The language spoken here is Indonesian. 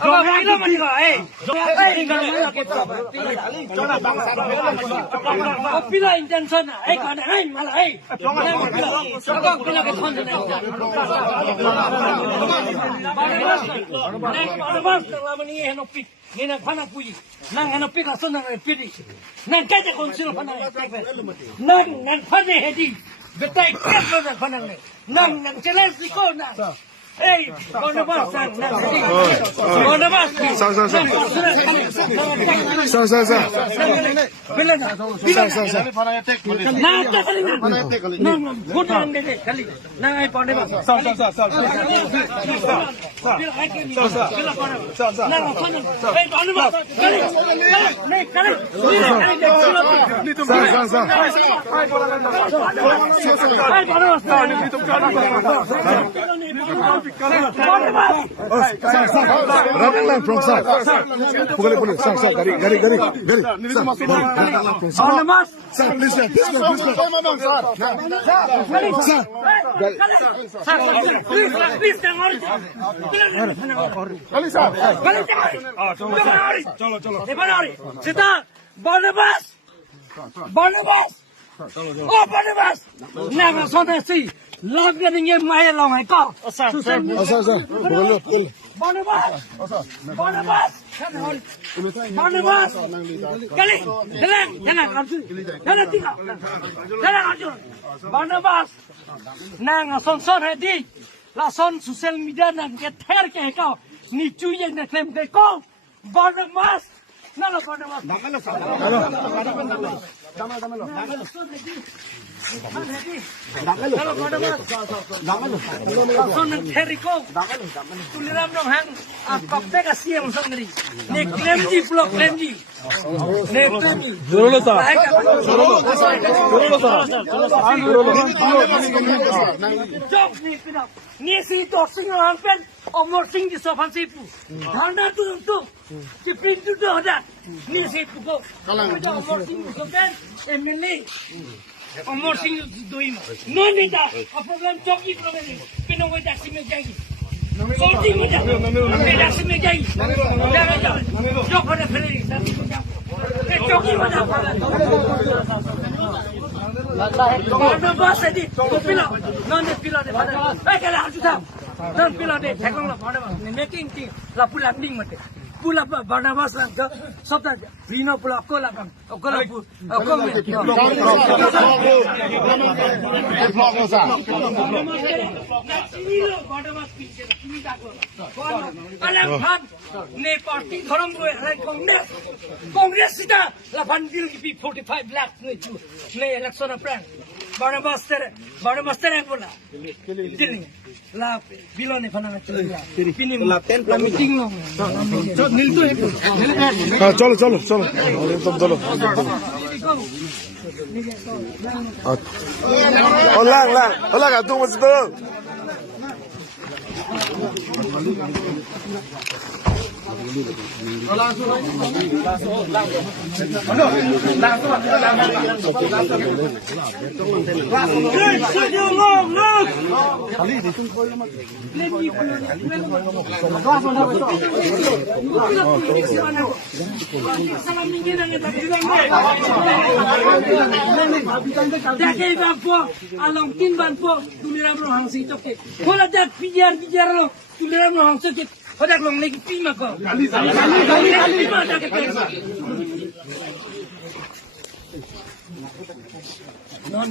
Apa main lo mani kau? Pila intention kau nak malah kau pila ke thon Barnabas lama ni henopik, ni nak panas puji, nang henopik asal nang piri, nang kaca konsil panas, nang panas hedi, betai kerja nang panas ni, nang jelas kau nang. Barnabas nang hedi, Barnabas. Sir. Bila na. Nang kali nang hutan ni kali, nang ay Barnabas. Ratang from sir. Boleh. Sir. Gari. Barnabas. Sir, please. Please, Barnabas. Oh, Barnabas. Nang soda si. Love getting in my long I call. Sir. Barnabas. Barnabas. Nang son hedi. La son social media nang get hair ke kau. Ni cuy na claim ke kau. Barnabas. Nala Barnabas. Son nang teriko. Tuliram dong hang. Kapte kasih yang sang ngeri. Ne claim ji blog claim ji. Ne claim ji. Jurolo sa. Job ni pinap. Ni si tossing orang pen. Omor sing di sopan sipu. Dhanda tu. Ki pintu tu ada. Ni sipu ko. Omor sing di sopan. Emily. Omor sing doi mo. No ni da. A problem jogi problem ni. Pino ko taxi me jagi. Solti mo da. Me taxi me jagi. Jangan. Jog pada ferry. Jogi mo da. Barnabas tadi, tu pila, non pila de pada. Kalau aku tahu, non pila de, thekong la Barnabas. Making thing, la pula ending mate. Pula Barnabas la, sabda Rino pula aku la bang, aku la pu, aku me. Barnabas pinche, kimi tako. Alam fan, ne party thorom roe, Congress kita, la fan deal ki 45 lakh ne chu, ne election plan. Barnabas tere bola. Dealing. La bilo ne fana chali. Pini la meeting lo. चलो Hola, tú masih tuh. Along tin ban po tuliram lo hang sitok ke. Hola dat bijar lo tuliram lo hang sitok. Hodak long lagi pima ko. Kali. Pima dah ke pesa. Non